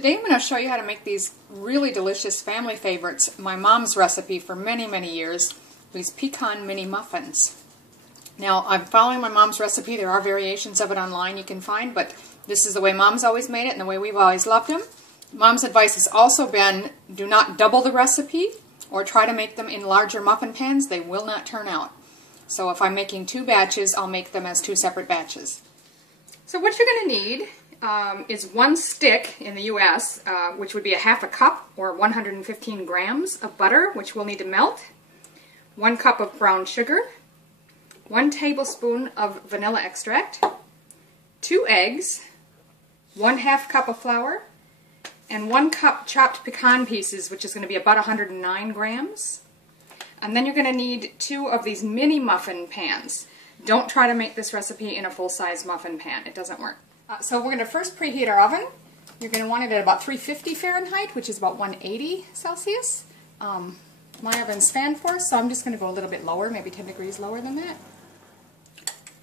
Today I'm going to show you how to make these really delicious family favorites, my mom's recipe for many, many years, these pecan mini muffins. Now, I'm following my mom's recipe. There are variations of it online you can find, but this is the way mom's always made it and the way we've always loved them. Mom's advice has also been, do not double the recipe or try to make them in larger muffin pans. They will not turn out. So if I'm making 2 batches, I'll make them as 2 separate batches. So what you're going to need is 1 stick in the U.S., which would be a half a cup or 115 grams of butter, which we'll need to melt, 1 cup of brown sugar, 1 tablespoon of vanilla extract, 2 eggs, 1/2 cup of flour, and 1 cup chopped pecan pieces, which is going to be about 109 grams. And then you're going to need 2 of these mini muffin pans. Don't try to make this recipe in a full-size muffin pan. It doesn't work. So we're going to first preheat our oven. You're going to want it at about 350 Fahrenheit, which is about 180 Celsius. My oven's fan force, so I'm just going to go a little bit lower, maybe 10 degrees lower than that.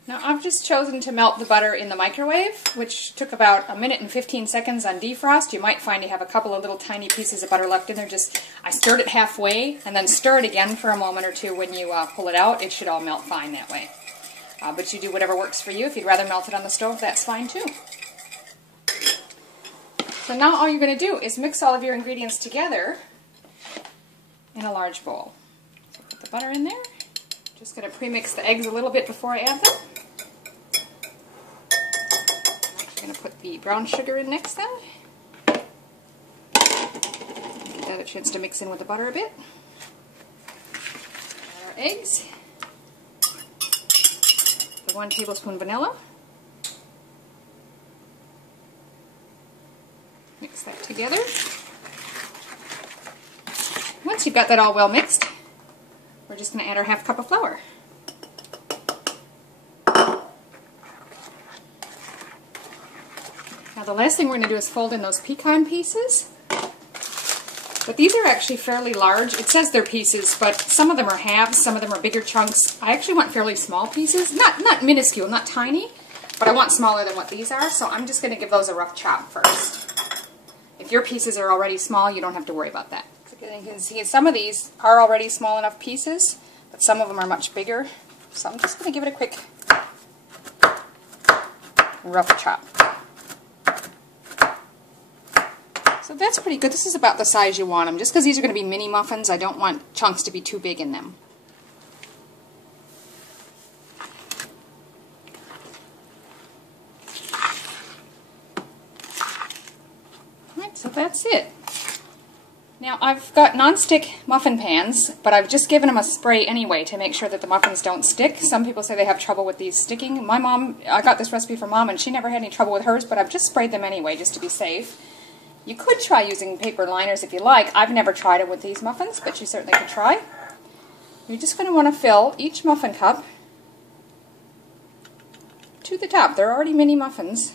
Now I've just chosen to melt the butter in the microwave, which took about 1 minute and 15 seconds on defrost. You might find you have a couple of little tiny pieces of butter left in there. I stirred it halfway and then stir it again for a moment or two when you pull it out. It should all melt fine that way. But you do whatever works for you. If you'd rather melt it on the stove, that's fine too. So now all you're going to do is mix all of your ingredients together in a large bowl. So put the butter in there. Just going to pre-mix the eggs a little bit before I add them. I'm actually going to put the brown sugar in next then. Give that a chance to mix in with the butter a bit. Add our eggs. 1 tablespoon vanilla. Mix that together. Once you've got that all well mixed, we're just going to add our 1/2 cup of flour. Now the last thing we're going to do is fold in those pecan pieces. But these are actually fairly large. It says they're pieces, but some of them are halves, some of them are bigger chunks. I actually want fairly small pieces. Not minuscule, not tiny, but I want smaller than what these are, so I'm just going to give those a rough chop first. If your pieces are already small, you don't have to worry about that. So you can see some of these are already small enough pieces, but some of them are much bigger. So I'm just going to give it a quick rough chop. So that's pretty good. This is about the size you want them. Just because these are going to be mini muffins, I don't want chunks to be too big in them. Alright, so that's it. Now I've got non-stick muffin pans, but I've just given them a spray anyway to make sure that the muffins don't stick. Some people say they have trouble with these sticking. My mom, I got this recipe from Mom and she never had any trouble with hers, but I've just sprayed them anyway just to be safe. You could try using paper liners if you like. I've never tried it with these muffins, but you certainly could try. You're just going to want to fill each muffin cup to the top. They're already mini muffins,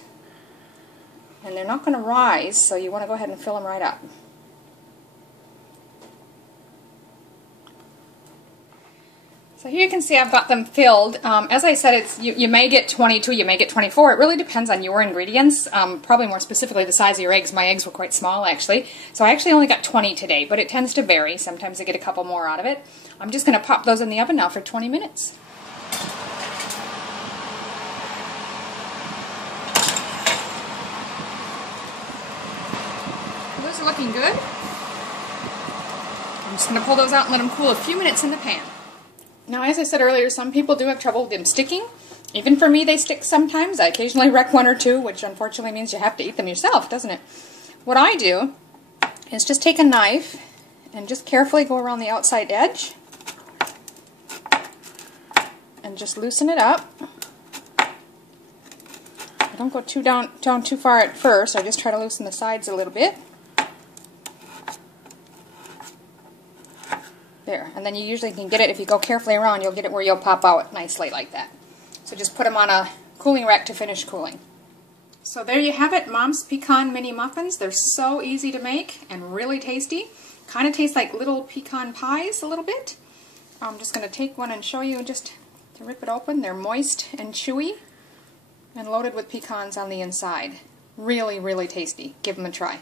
and they're not going to rise, so you want to go ahead and fill them right up. So here you can see I've got them filled. As I said, you may get 22, you may get 24. It really depends on your ingredients, probably more specifically the size of your eggs. My eggs were quite small, actually. So I actually only got 20 today, but it tends to vary. Sometimes I get a couple more out of it. I'm just going to pop those in the oven now for 20 minutes. Those are looking good. I'm just going to pull those out and let them cool a few minutes in the pan. Now, as I said earlier, some people do have trouble with them sticking. Even for me, they stick sometimes. I occasionally wreck 1 or 2, which unfortunately means you have to eat them yourself, doesn't it? What I do is just take a knife and just carefully go around the outside edge and just loosen it up. I don't go down too far at first. I just try to loosen the sides a little bit. There, and then you usually can get it, if you go carefully around, you'll get it where you'll pop out nicely like that. So just put them on a cooling rack to finish cooling. So there you have it, Mom's Pecan Mini Muffins. They're so easy to make and really tasty. Kind of taste like little pecan pies a little bit. I'm just going to take one and show you just to rip it open. They're moist and chewy and loaded with pecans on the inside. Really, really tasty. Give them a try.